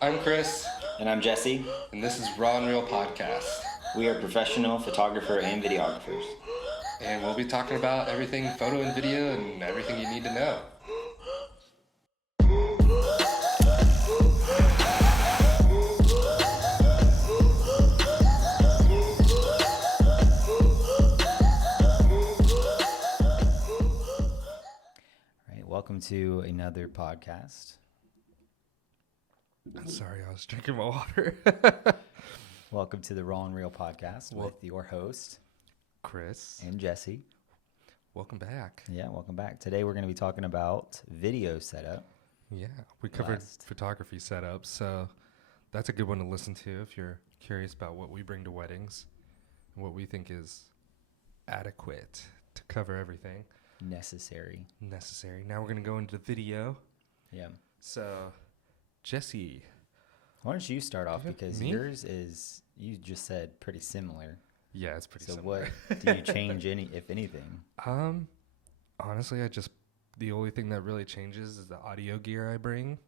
I'm Chris, And I'm Jesse. and this is Raw and Real Podcast. We are professional photographer and videographers. And we'll be talking about everything photo and video and everything you need to know. All right, welcome to another podcast. Sorry, I was drinking my water. Welcome to the Raw and Real Podcast with your host Chris, and Jesse. welcome back. Yeah, welcome back. Today we're going to be talking about video setup. Yeah, we covered Last. photography setups, so that's a good one to listen to if you're curious about what we bring to weddings and what we think is adequate to cover everything Necessary. necessary. Now we're going to go into video. Yeah. So, Jesse. Why don't you start off Yeah, because me? yours is, you just said, pretty similar. Yeah, it's pretty So similar. what do you change if anything? Honestly, the only thing that really changes is the audio gear I bring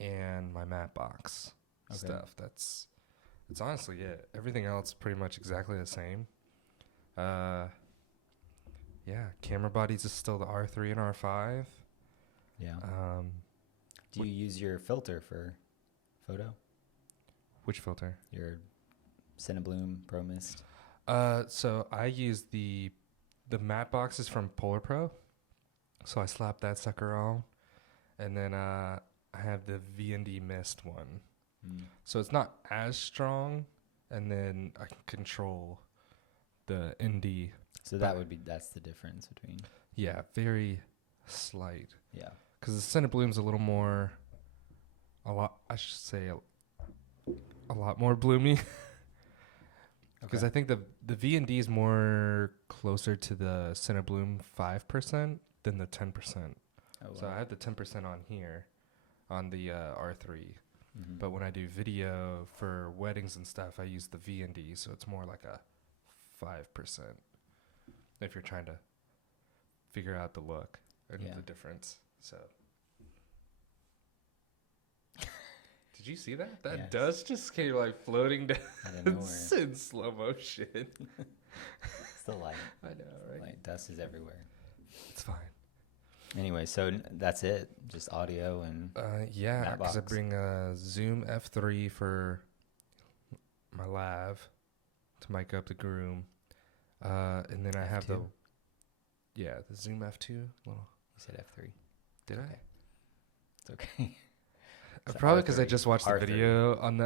and my matte box stuff. That's honestly it. Everything else pretty much exactly the same. Yeah, camera bodies is still the R3 and R5. Yeah. Do you use your filter for photo? Which filter? Your Cinebloom Pro Mist? So I use the matte box is from Polar Pro. So I slap that sucker on, and then I have the V&D Mist one. So it's not as strong, and then I can control the ND. So that's the difference between. Yeah, very slight. Yeah. Because the Cinebloom's a little more, a lot more bloomy. Because I think the V&D is more closer to the Cinebloom 5% than the 10%. Oh, wow. So I have the 10% on here, on the R3. Mm-hmm. But when I do video for weddings and stuff, I use the V&D, so it's more like a 5%. If you're trying to figure out the look and the difference. So, did you see that? That Yes. dust just came like floating down Out of nowhere. in slow motion. It's the light. I know, right? Light. Dust is everywhere. It's fine. Anyway, so that's it. Just audio and Yeah, matte because I box. bring a Zoom F3 for my lav to mic up the groom. And then I have the F2? Zoom F2. Well, You said F3. did I? It's okay. It's Probably because I R3. just watched the R3. video on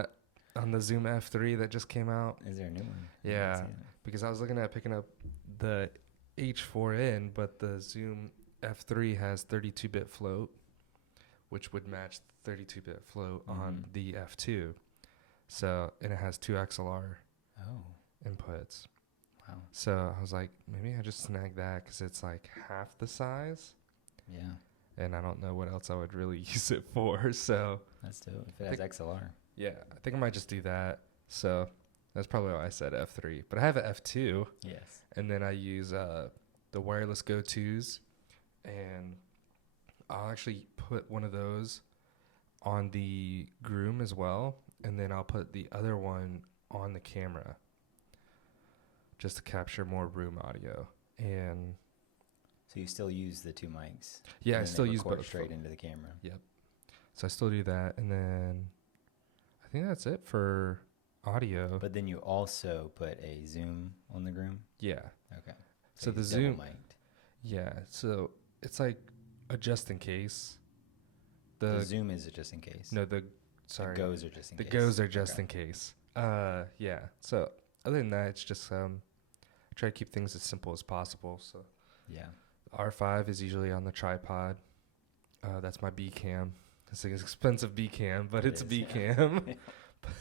the Zoom F3 that just came out. Is there a new one? Yeah, because I was looking at picking up the H4n, but the Zoom F3 has 32-bit float, which would match the 32-bit float on the F2. So, and it has 2 XLR inputs. Wow. So I was like, maybe I just snag that because it's like half the size. Yeah. And I don't know what else I would really use it for. So That's dope. If it has XLR. yeah, I think I might just do that. So that's probably why I said F3. But I have an F2. Yes. And then I use the wireless Go-Tos. And I'll actually put one of those on the groom as well. And then I'll put the other one on the camera just to capture more room audio. And So you still use the 2 mics? yeah, I and then still they use record both. straight into the camera. Yep. So I still do that. And then I think that's it for audio. But then you also put a Zoom on the groom? Yeah. Okay. So the you Zoom, double-mic'd. yeah. So it's like a just in case. The Zoom is just in case. No, the goes are just in the case. goes are just Okay. in case. Yeah. So other than that, it's just I try to keep things as simple as possible. So Yeah. R5 is usually on the tripod. That's my B cam. It's an expensive B cam, but it's a B cam.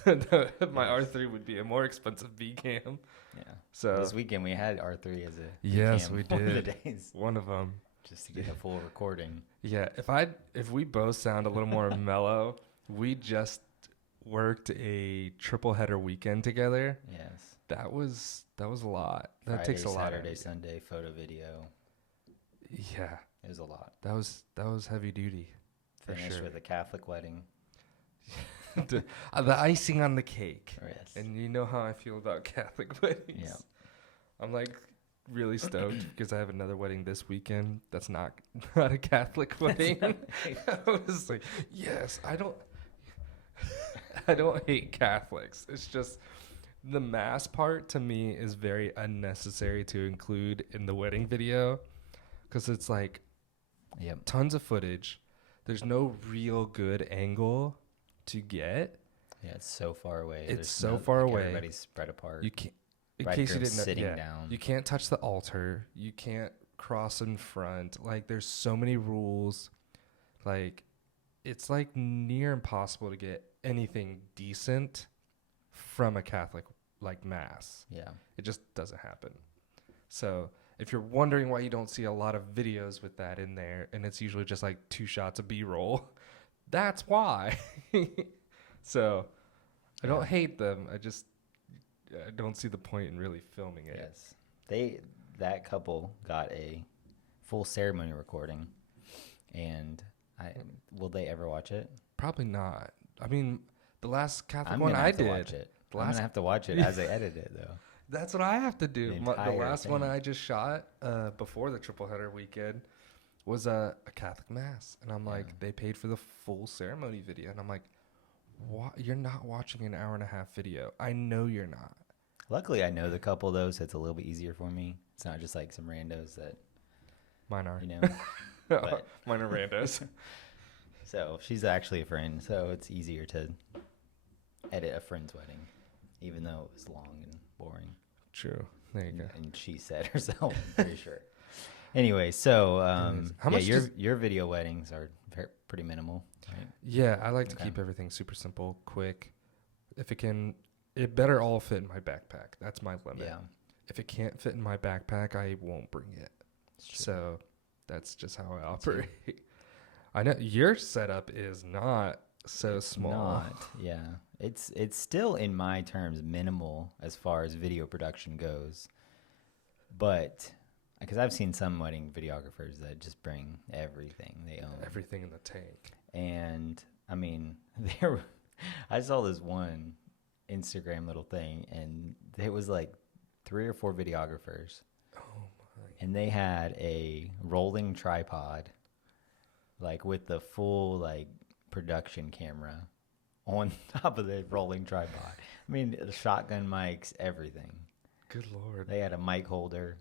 My R3 would be a more expensive B cam. Yeah. So This weekend we had R3 as a yes, cam we one of the did. days One of them. just to get a full recording. Yeah, if we both sound a little more mellow, we just worked a triple header weekend together. Yes. That was a lot. That Friday, takes a lot. Saturday, Sunday, photo, video. Yeah, It was a lot. that was heavy duty. For Finished sure. with a Catholic wedding. the icing on the cake. Oh, yes. And you know how I feel about Catholic weddings. Yeah. I'm like really stoked because I have another wedding this weekend that's not a Catholic wedding. I was like, yes, I don't hate Catholics. It's just the mass part to me is very unnecessary to include in the wedding video because it's like Yep. tons of footage. There's no real good angle to get. Yeah, it's so far away. It's There's so far away. Everybody's spread apart. You can't. In case you didn't know, sitting down. you can't touch the altar. You can't cross in front. Like there's so many rules. Like it's like near impossible to get anything decent from a Catholic like mass. Yeah. It just doesn't happen. So if you're wondering why you don't see a lot of videos with that in there, and it's usually just like 2 shots of B-roll, that's why. So I don't hate them. I don't see the point in really filming it. Yes. That couple got a full ceremony recording, and will they ever watch it? Probably not. I mean, the last Catholic I'm one gonna I have to did. watch it. I'm gonna have to watch it as I edit it, though. That's what I have to do. The entire last one thing. I just shot before the triple header weekend was a Catholic mass, and I'm like, they paid for the full ceremony video, and I'm like, what? You're not watching an 1.5 hour video. I know you're not. Luckily, I know the couple though, so it's a little bit easier for me. It's not just like some randos that Mine are. you know. But- Mine are randos. So she's actually a friend, so it's easier to edit a friend's wedding, even though it was long and boring. True. There you go. And she said herself, I'm pretty sure. Anyway, so How much your video weddings are pretty minimal, right? Yeah, I like to Okay. keep everything super simple, quick. If it better all fit in my backpack. That's my limit. Yeah, If it can't fit in my backpack, I won't bring it. it's true. So that's just how I operate. I know your setup is not so small. Not, yeah. It's still in my terms minimal as far as video production goes, but because I've seen some wedding videographers that just bring everything they own. Everything in the tank. And I mean, I saw this one Instagram little thing, and it was like 3 or 4 videographers, Oh my. and they had a rolling tripod, like with the full like production camera on top of the rolling tripod. I mean, the shotgun mics, everything. Good Lord. They had a mic holder,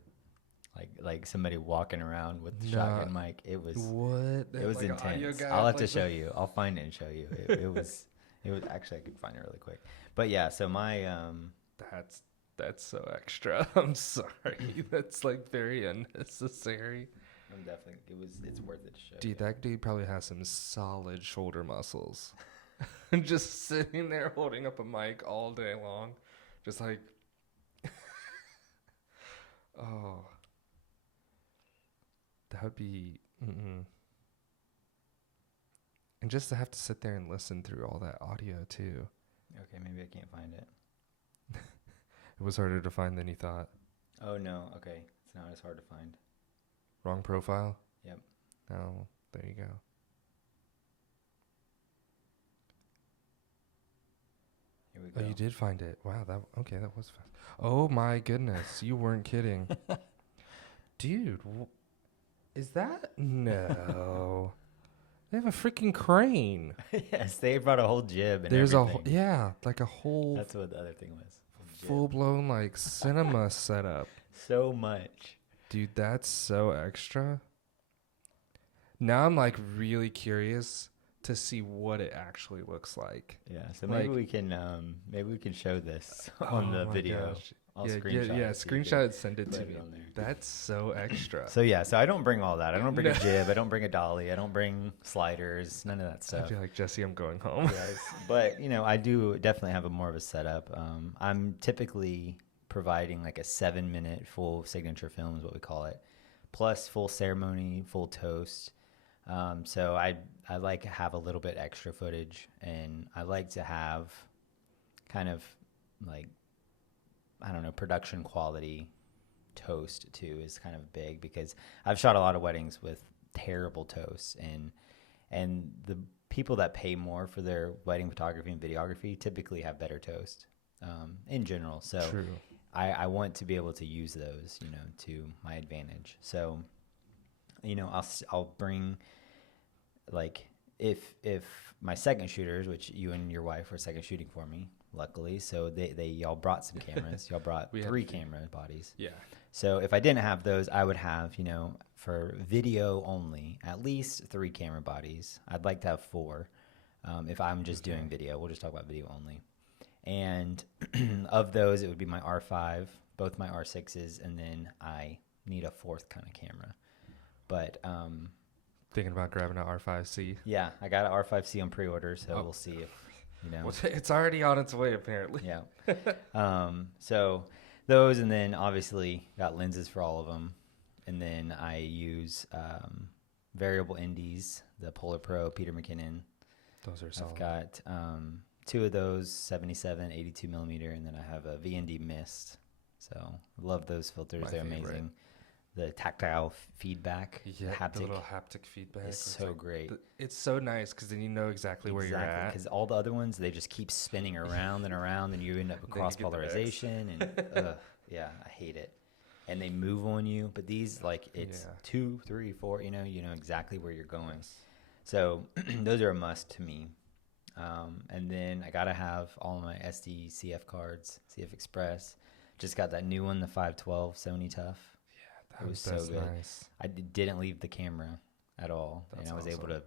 like somebody walking around with the Nah. shotgun mic. It was What? it was Like an audio intense. guy, I'll have to like show the- you. I'll find it and show you. It was actually I could find it really quick. But yeah, so my That's so extra. I'm sorry. That's like very unnecessary. I'm definitely it's worth it to show. Dude, that dude probably has some solid shoulder muscles. Just sitting there holding up a mic all day long. Just like, oh, that would be, and just to have to sit there and listen through all that audio too. Okay, maybe I can't find it. It was harder to find than you thought. Oh no, okay. It's not as hard to find. Wrong profile? Yep. Oh, there you go. Here we go. Oh, you did find it. Wow, that was fast. Oh my goodness, you weren't kidding. Dude, is that? No. They have a freaking crane. Yes, they brought a whole jib and There's everything. like a whole That's what the other thing was. Jib. full-blown like cinema setup. So much. Dude, that's so extra. Now I'm like really curious to see what it actually looks like. Yeah, so maybe Like- we can show this on Oh the my video. gosh. I'll Yeah, screenshot yeah, it so you screenshot can it, send it put to it me. on there. That's so extra. So yeah, so I don't bring all that. I don't bring a No. jib. I don't bring a dolly. I don't bring sliders. None of that I'd stuff. be like, Jesse, I'm going home. Yes, but I do definitely have more of a setup. I'm typically providing like a 7-minute full signature film is what we call it, plus full ceremony, full toast. So I like to have a little bit extra footage, and I like to have kind of like, I don't know, production quality toast too is kind of big, because I've shot a lot of weddings with terrible toasts, and the people that pay more for their wedding photography and videography typically have better toast in general. So True. I want to be able to use those, you know, to my advantage. So, you know, I'll bring, like, if my second shooters, which you and your wife were second shooting for me, luckily, so y'all brought some cameras. Y'all brought We had 3 a few. camera bodies. Yeah. So if I didn't have those, I would have, you know, for video only, at least 3 camera bodies. I'd like to have 4. If I'm just doing video, we'll just talk about video only. And of those, it would be my R5, both my R6s, and then I need a 4th kind of camera. But Thinking about grabbing an R5C. yeah, I got an R5C on pre-order, so we'll see if, you know. Well, it's already on its way, apparently. Yeah. So those, and then obviously got lenses for all of them. And then I use variable indies, the Polar Pro, Peter McKinnon. Those are solid. I've got 2 of those, 77, 82 millimeter, and then I have a VND Mist. So love those filters. My They're favorite. amazing. The tactile feedback, Yeah, the the haptic, little haptic feedback. is It's so like great. It's so nice because then you know exactly where you're at. Because all the other ones, they just keep spinning around and around, and you end up with Then you cross get the mix. polarization, and yeah, I hate it. And they move on you, but these, like, it's Yeah. 2, 3, 4. You know exactly where you're going. So those are a must to me. And then I gotta have all my SD CF cards, CF Express. Just got that new one, the 512 Sony Tough. That It was that's so good. nice. I didn't leave the camera at all, and That's I was able awesome.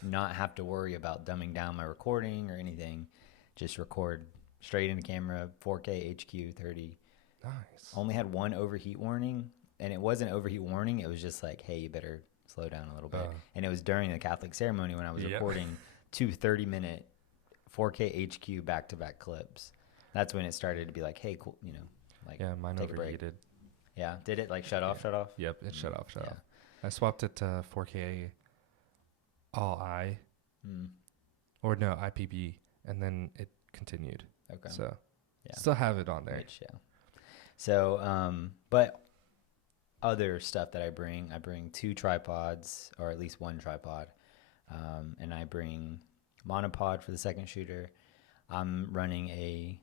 to not have to worry about dumbing down my recording or anything. Just record straight into camera, 4K HQ 30. Nice. Only had 1 overheat warning, and it wasn't overheat warning. It was just like, hey, you better slow down a little bit. And it was during the Catholic ceremony when I was Yep. recording 2 30-minute 4K HQ back-to-back clips. That's when it started to be like, hey, cool, you know, like, Yeah, mine take a break. overheated. Yeah, did it like shut off? Yep, it shut off. Yeah. I swapped it to 4K all I, Mm, or no, IPB, and then it continued. okay. So Yeah. still have it on there. Which, yeah. So, but other stuff that I bring 2 tripods, or at least 1 tripod, and I bring monopod for the second shooter. I'm running a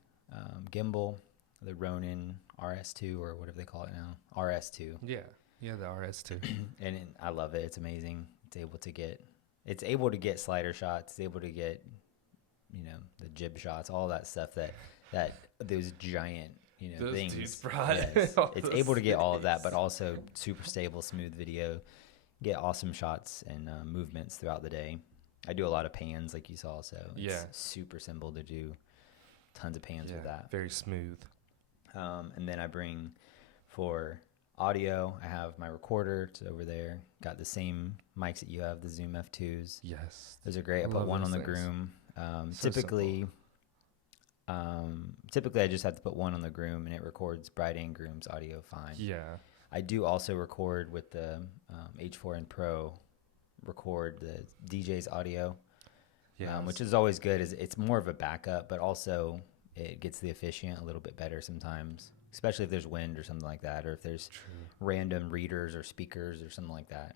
gimbal, the Ronin RS2, or whatever they call it now, RS2, Yeah, the RS2. and I love it. It's amazing. It's able to get slider shots. It's able to get, you know, the jib shots, all that stuff that those giant, you know, Those things. dudes brought Yes. all It's those able to get all of that, things. but also super stable, smooth video, get awesome shots and movements throughout the day. I do a lot of pans, like you saw, so it's Yeah. super simple to do. Tons of pans with that. Very smooth. And then I bring for audio, I have my recorder. It's over there. Got the same mics that you have, the Zoom F2s. Yes. Those are great. I put Love one on those the things. groom. So Typically, I just have to put one on the groom, and it records bride and groom's audio fine. Yeah. I do also record with the H4n Pro, record the DJ's audio, Yeah. which is always good. It's more of a backup, but also it gets the efficient a little bit better sometimes, especially if there's wind or something like that, or if there's true. random readers or speakers or something like that.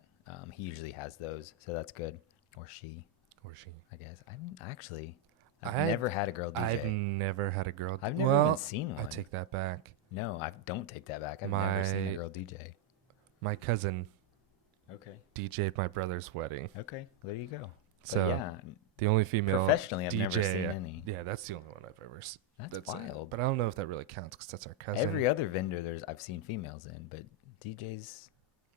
He usually has those, so that's good. Or she, Or she. I guess. I've never had a girl DJ. I've never had a girl. I've never well, even seen one. I take that back. No, I don't take that back. I've never seen a My- girl DJ. My cousin Okay. DJ'd my brother's wedding. Okay. There you go. But So yeah, the only female professionally, I've DJ, never seen any. Yeah, that's the only one I've ever seen. That's wild. But I don't know if that really counts because that's our cousin. Every other vendor I've seen females in, but DJs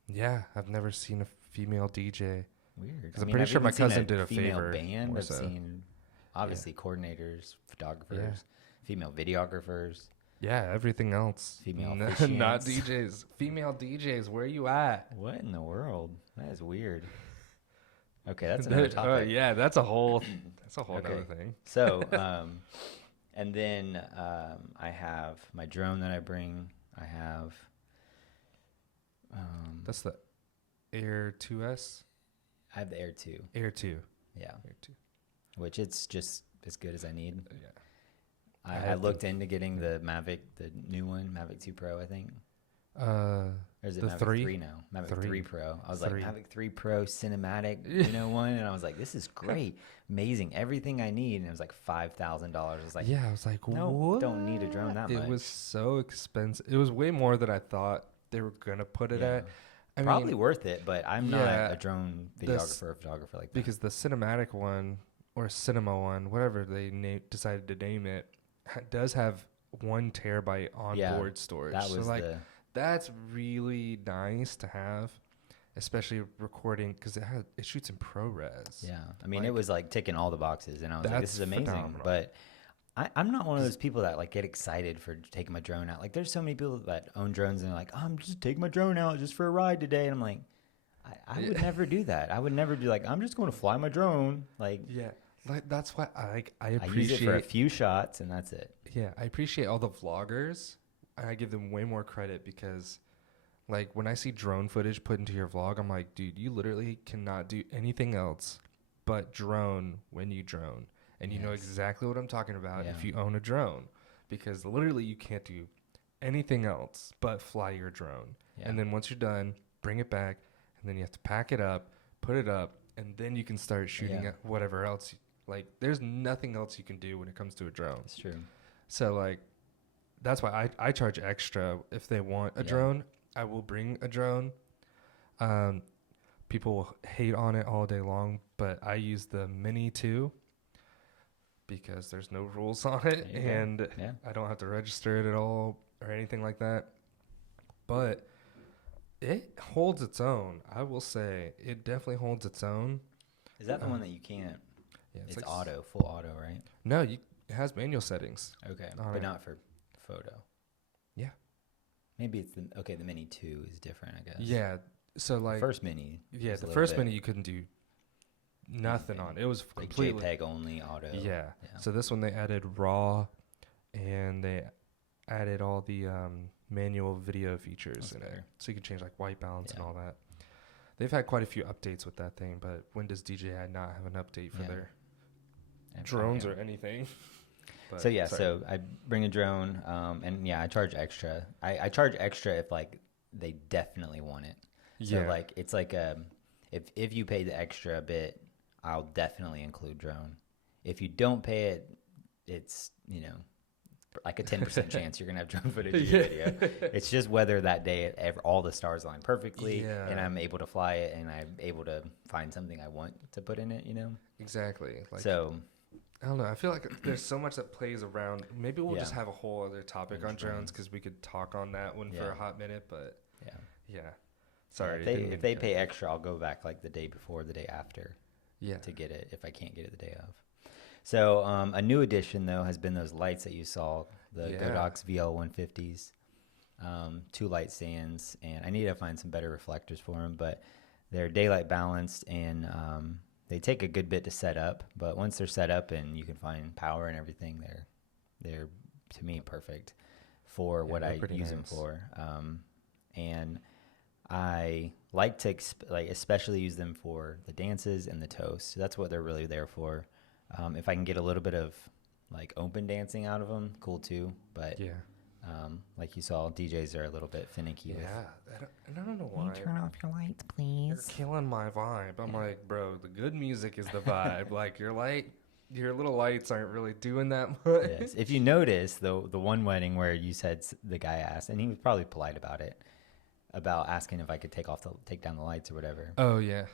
Yeah, I've never seen a female DJ. weird. 'Cause I'm pretty sure my even seen cousin a did a female favor band. more I've so. seen obviously coordinators, photographers, female videographers. Yeah, everything else. Female Not officiants. DJs. Female DJs, where you at? What in the world? That is weird. Okay, that's another Oh, topic. yeah, that's a whole Okay. other thing. So, and then I have my drone that I bring. I have That's the Air 2S? I have the Air 2. Air 2. Yeah, Air 2. which it's just as good as I need. Yeah. I have looked into getting the Mavic, the new one, Mavic 2 Pro, I think. Or is it The Mavic 3? 3 now? Mavic 3, 3. Pro. I was 3. like, Mavic 3 Pro cinematic, one. And I was like, this is great. Amazing. Everything I need. And it was like $5,000. I was like, Yeah, I was like, no, what? don't need a drone that much. It was so expensive. It was way more than I thought they were gonna put it at. I Probably mean, worth it, but I'm yeah, not a drone videographer or photographer like that. because the cinematic one or cinema one, whatever they decided to name it, does have 1 terabyte onboard storage. That was so like that's really nice to have, especially recording because it shoots in ProRes. Yeah, I mean, it was like ticking all the boxes, and I was like, this is amazing. Phenomenal. But I'm not one of those people that like get excited for taking my drone out. Like, there's so many people that own drones and they're like, oh, I'm just taking my drone out just for a ride today, and I'm like, I would never do that. I would never do like, I'm just going to fly my drone. Like, Yeah, like that's why I I appreciate. use it for a few shots, and that's it. Yeah, I appreciate all the vloggers. I give them way more credit because, like, when I see drone footage put into your vlog, I'm like, dude, you literally cannot do anything else but drone when you drone. And you know exactly what I'm talking about if you own a drone. Because literally you can't do anything else but fly your drone. Yeah. And then once you're done, bring it back, and then you have to pack it up, put it up, and then you can start shooting at whatever else. Like, there's nothing else you can do when it comes to a drone. It's true. So, like, that's why I charge extra if they want a drone. I will bring a drone. People will hate on it all day long, but I use the Mini 2 because there's no rules on it, and I don't have to register it at all or anything like that. But it holds its own. I will say it definitely holds its own. Is that the one that you can't? Yeah, it's like auto, full auto, right? No, it has manual settings. Okay, but not for photo. Yeah. Maybe it's the Mini 2 is different, I guess. Yeah. So like the first Mini. Yeah, the first Mini you couldn't do nothing on. It was completely like JPEG only auto. Yeah. So this one they added RAW, and they added all the manual video features in it, so you can change like white balance and all that. They've had quite a few updates with that thing, but when does DJI not have an update for their drones or anything? But, so I bring a drone, and I charge extra. I charge extra if like they definitely want it. So like it's like if you pay the extra bit, I'll definitely include drone. If you don't pay it, it's like a 10% chance you're gonna have drone footage in your video. It's just whether that day all the stars align perfectly, and I'm able to fly it, and I'm able to find something I want to put in it. Exactly. Like, so. I don't know. I feel like there's so much that plays around. Maybe we'll just have a whole other topic on drones because we could talk on that one for a hot minute. But sorry. If they pay extra, I'll go back like the day before, the day after, to get it if I can't get it the day of. So a new addition though has been those lights that you saw, the Godox VL150s, 2 light stands, and I need to find some better reflectors for them, but they're daylight balanced and they take a good bit to set up, but once they're set up and you can find power and everything, they're to me perfect for what I use them for. And I like to especially use them for the dances and the toast. So that's what they're really there for. If I can get a little bit of like open dancing out of them, cool too. But like you saw, DJs are a little bit finicky. I don't know why. Can you turn off your lights, please? You're killing my vibe. I'm like, bro, the good music is the vibe. Like your little lights aren't really doing that much. Yes. If you notice, the one wedding where you said the guy asked, and he was probably polite about it, about asking if I could take down the lights or whatever. Oh yeah.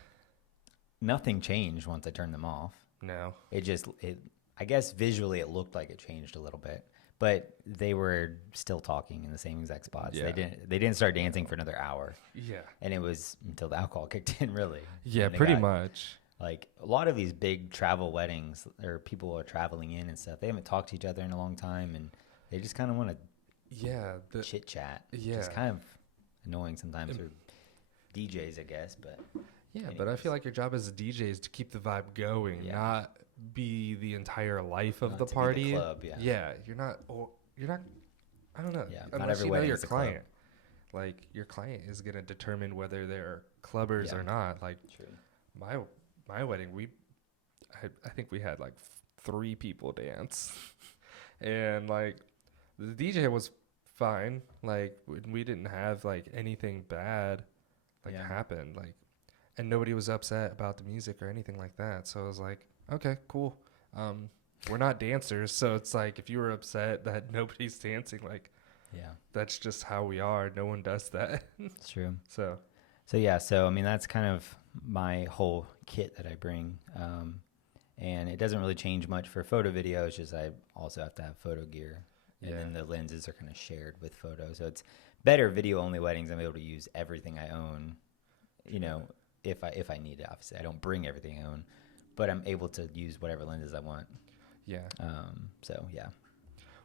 Nothing changed once I turned them off. No. I guess visually it looked like it changed a little bit. But they were still talking in the same exact spots. Yeah. They didn't start dancing for another hour. Yeah. And it was until the alcohol kicked in, really. Yeah, pretty much. Like a lot of these big travel weddings, or people are traveling in and stuff, they haven't talked to each other in a long time, and they just kind of want to chit chat. Yeah. It's kind of annoying sometimes for DJs, I guess. But but I feel like your job as a DJ is to keep the vibe going, not be the entire life of the party. Be the club, you're not. I don't know. Yeah, unless you know your client. Like your client is gonna determine whether they're clubbers or not. Like my wedding, I think we had like 3 people dance, and like the DJ was fine. Like we didn't have like anything bad like Yeah. happen. Like, and nobody was upset about the music or anything like that. So I was like, okay, cool. We're not dancers, so it's like if you were upset that nobody's dancing, like Yeah, that's just how we are. No one does that. it's true. So So yeah, so I mean that's kind of my whole kit that I bring, and it doesn't really change much for photo video. It's just I also have to have photo gear, and Yeah. then the lenses are kind of shared with photo. So it's better video only weddings. I'm able to use everything I own, you know, if I need it. Obviously, I don't bring everything I own, but I'm able to use whatever lenses I want. yeah. So yeah,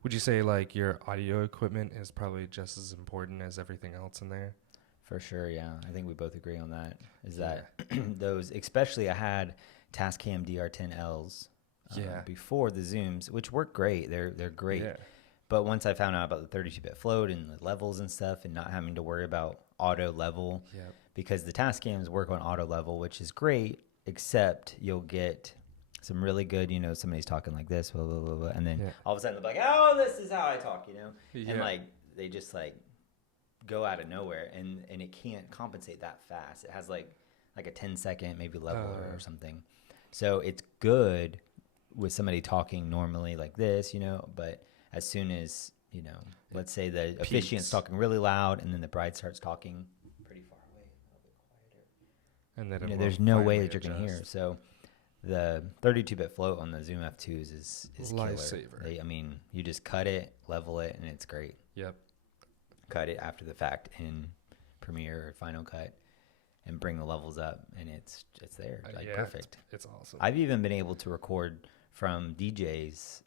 Would you say like your audio equipment is probably just as important as everything else in there? for sure. Yeah, I think we both agree on that. Is Yeah. that those, especially I had Tascam DR10Ls Yeah. before the Zooms, which work great. They're great. Yeah. But once I found out about the 32-bit float and the levels and stuff, and not having to worry about auto level, Yeah. because the Tascams work on auto level, which is great, except you'll get some really good, somebody's talking like this, blah, blah, blah, blah, and then Yeah. all of a sudden they're like, oh, this is how I talk, and Yeah. like they just like go out of nowhere, and it can't compensate that fast. It has like a 10-second maybe leveler or something. So it's good with somebody talking normally like this, but as soon as, let's say the officiant's talking really loud and then the bride starts talking pretty far away, a little bit quieter. And then it There's will no way finally that you're going to hear. adjust. So the 32-bit float on the Zoom F2s is killer. Lifesaver. I mean, you just cut it, level it, and it's great. Yep. Cut it after the fact in Premiere or Final Cut and bring the levels up, and it's there, like Yeah, perfect. It's awesome. I've even been able to record from DJs,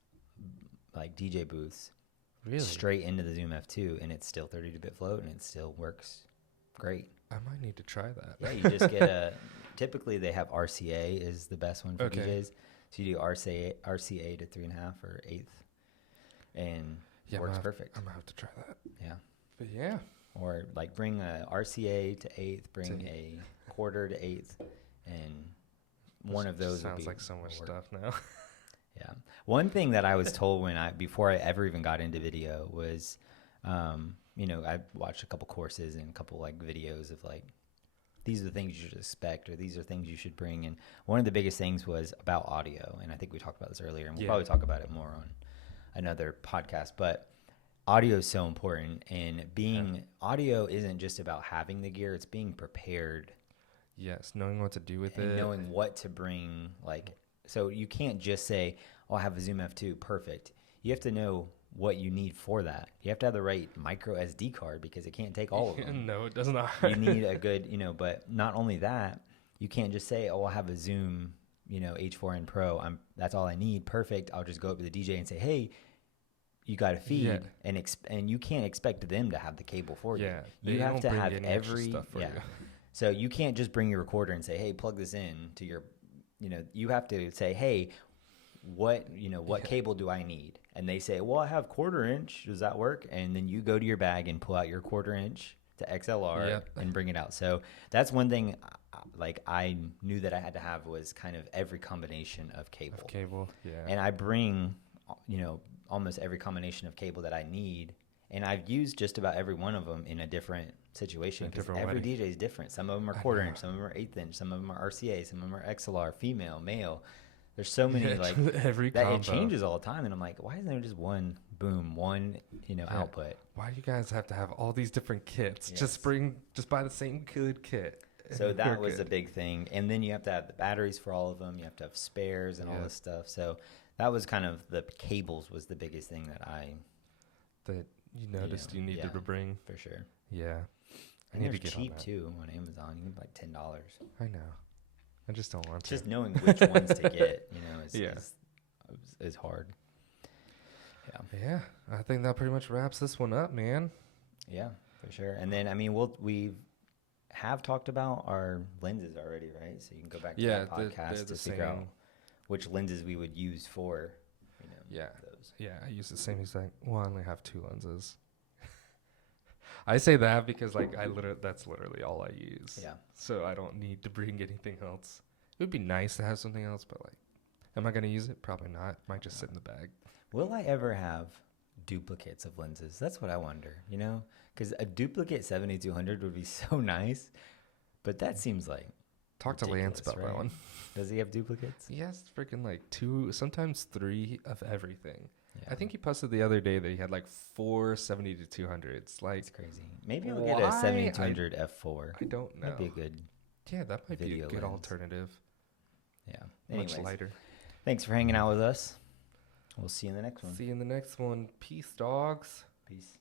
like DJ booths, Really? straight into the Zoom F2, and it's still 32-bit float, and it still works great. I might need to try that. Yeah, you just get typically they have RCA is the best one for Okay. DJs. So you do RCA to 3.5 or 1/8, and Yeah, works perfect. I'm gonna have to try that. Yeah. But yeah. Or like bring a RCA to 1/8, bring To- a quarter to 1/8, and one of those would sounds be like so much work. stuff now. Yeah. One thing that I was told before I ever even got into video was, I watched a couple courses and a couple like videos of like, these are the things you should expect, or these are things you should bring. And one of the biggest things was about audio. And I think we talked about this earlier, and we'll Yeah. probably talk about it more on another podcast, but audio is so important. And audio isn't just about having the gear, it's being prepared. Yes, knowing what to do with And it. knowing what to bring, so you can't just say, oh, I have a Zoom F2, perfect. You have to know what you need for that. You have to have the right micro SD card, because it can't take all of them. No, it does not. You need a good, but not only that, you can't just say, oh, I have a Zoom, H4n Pro. That's all I need. Perfect. I'll just go up to the DJ and say, hey, you got a feed, Yeah. and you can't expect them to have the cable for you. Yeah, You they have don't to bring have any extra every stuff for you. So you can't just bring your recorder and say, hey, plug this in to your, you have to say, hey, what cable do I need? And they say, well, I have 1/4 inch. Does that work? And then you go to your bag and pull out your 1/4 inch to XLR Yep. and bring it out. So that's one thing I knew that I had to have, was kind of every combination of cable. Of cable, yeah. And I bring, almost every combination of cable that I need. And I've used just about every one of them in a different situation, because different every wedding. DJ is different. Some of them are 1/4 inch, some of them are 1/8 inch, some of them are RCA, some of them are XLR, female, male. There's so many every that combo. it changes all the time, and I'm like, why isn't there just one boom, one output? Why do you guys have to have all these different kits? Yes. Just buy the same good kit. So and that you're was a good. big thing, and then you have to have the batteries for all of them. You have to have spares and all Yeah. this stuff. So that was kind of the cables was the biggest thing that that you noticed you needed yeah. to bring. for sure. Yeah, I And need they're to get cheap on that. too on Amazon. You can like $10. I know. I just don't want Just to. knowing which ones to get, Yeah. is hard. Yeah, I think that pretty much wraps this one up, man. Yeah, for sure. And then we have talked about our lenses already, right? So you can go back to that podcast they're to the figure out same. which lenses we would use for, Yeah. those. Yeah, I use the same exact. Well, I only have 2 lenses. I say that because that's literally all I use. Yeah. So I don't need to bring anything else. It would be nice to have something else, but am I gonna use it? Probably not. Might just sit in the bag. Will I ever have duplicates of lenses. That's what I wonder, you know? Because a duplicate 70-200 would be so nice, but that seems like Talk to Lance ridiculous, about that right? one. Does he have duplicates? He has freaking like 2, sometimes 3 of everything. Yeah. I think he posted the other day that he had like 4 70-200s. Like, It's crazy. Maybe I'll get a Why? 70-200 f4. I don't know. That'd be a good, Yeah, that might be a video good lens. alternative. yeah. Much Anyways, lighter. thanks for hanging out with us. We'll see you in the next one. See you in the next one. Peace, dogs. Peace.